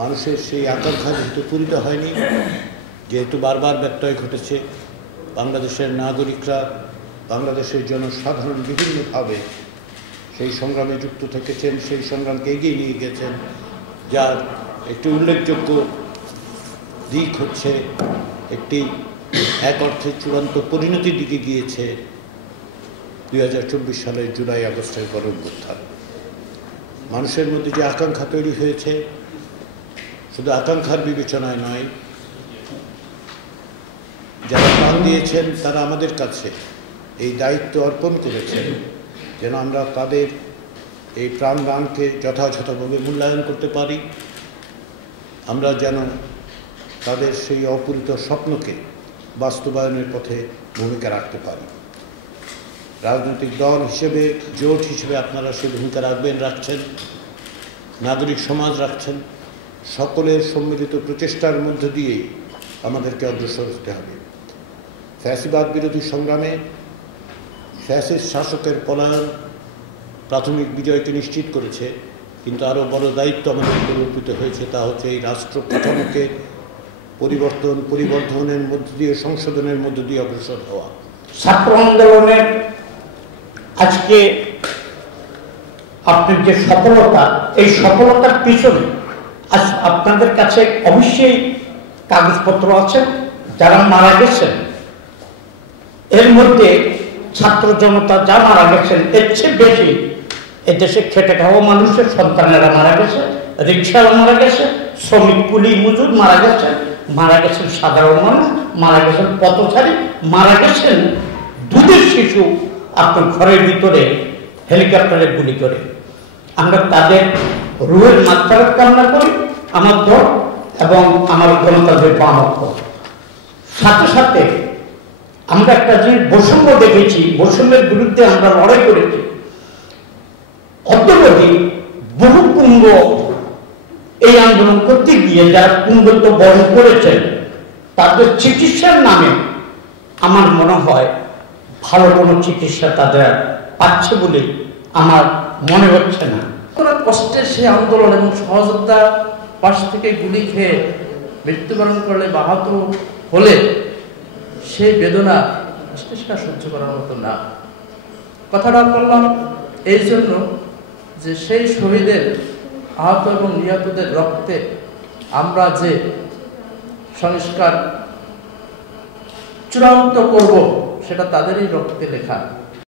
মানুষের সেই আকাঙ্ক্ষা যেহেতু পূরিত হয়নি, যেহেতু বারবার ব্যত্যয় ঘটেছে, বাংলাদেশের নাগরিকরা, বাংলাদেশের জনসাধারণ বিভিন্নভাবে সেই সংগ্রামে যুক্ত থেকেছেন, সেই সংগ্রামকে এগিয়ে নিয়ে গেছেন। যার একটি উল্লেখযোগ্য দিক হচ্ছে একটি এক অর্থে চূড়ান্ত পরিণতির দিকে গিয়েছে 2024 সালের জুলাই আগস্টের গণঅভ্যুত্থান। মানুষের মধ্যে যে আকাঙ্ক্ষা তৈরি হয়েছে, শুধু আকাঙ্ক্ষার বিবেচনায় নয়, যারা প্রাণ দিয়েছেন তারা আমাদের কাছে এই দায়িত্ব অর্পণ করেছেন যেন আমরা তাদের এই প্রাণদানকে যথাযথভাবে মূল্যায়ন করতে পারি, আমরা যেন তাদের সেই অপূরিত স্বপ্নকে বাস্তবায়নের পথে ভূমিকা রাখতে পারি। রাজনৈতিক দল হিসেবে, জোট হিসেবে আপনারা সেই ভূমিকা রাখছেন, নাগরিক সমাজ রাখছেন। সকলের সম্মিলিত প্রচেষ্টার মধ্য দিয়েই আমাদেরকে অগ্রসর হতে হবে। ফ্যাসিবাদ বিরোধী সংগ্রামে ফ্যাসিস্ট শাসকের পলায়ন প্রাথমিক বিজয়কে নিশ্চিত করেছে, কিন্তু আরও বড় দায়িত্ব আমাদের অর্পিত হয়েছে, তা হচ্ছে এই রাষ্ট্র কাঠামোকে পরিবর্ধনের মধ্য দিয়ে, সংশোধনের মধ্য দিয়ে অগ্রসর হওয়া। ছাত্র আন্দোলনের আজকে আপনার যে সফলতা, এই সফলতার পিছনে আজ আপনাদের কাছে অবশ্যই কাগজপত্র আছে। যারা মারা গেছেন এর মধ্যে ছাত্র জনতা যা মারা গেছেন, এর চেয়ে বেশি এদেশে খেটে খাওয়া মানুষের সন্তানেরা মারা গেছে, রিক্সাওয়ালা মারা গেছে, শ্রমিক কুলি মজুর মারা গেছেন সাধারণ মানুষ, মারা গেছেন পথচারী, মারা গেছেন দুধের শিশু আপনার ঘরের ভিতরে হেলিকপ্টারে গুলি করে। আমরা তাদের রুহের মাত্রার কামনা করি, আমার দল এবং আমার গণতান্ত্রিক বামপক্ষ। সাথে সাথে আমরা একটা যে বৈষম্য দেখেছি, বৈষম্যের বিরুদ্ধে আমরা লড়াই করেছি। অদ্যবধি বহু পুঙ্গ এই আন্দোলন করতে গিয়ে যারা পুঙ্গত্ব বরণ করেছেন, তাদের চিকিৎসার নামে আমার মনে হয় ভালো কোনো চিকিৎসা তাদের পাচ্ছে বলে আমার মনে হচ্ছে না। কষ্টের সেই আন্দোলন এবং সহযোদ্ধা পাশ থেকে গুলি খেয়ে মৃত্যুবরণ করলে বা আহত হলে সেই বেদনা সেটা সহ্য করার মতো না। কথাটা বললাম এই জন্য যে সেই শহীদের, আহত এবং নিহতদের রক্তে আমরা যে সংস্কার চূড়ান্ত করব, সেটা তাদেরই রক্তে লেখা।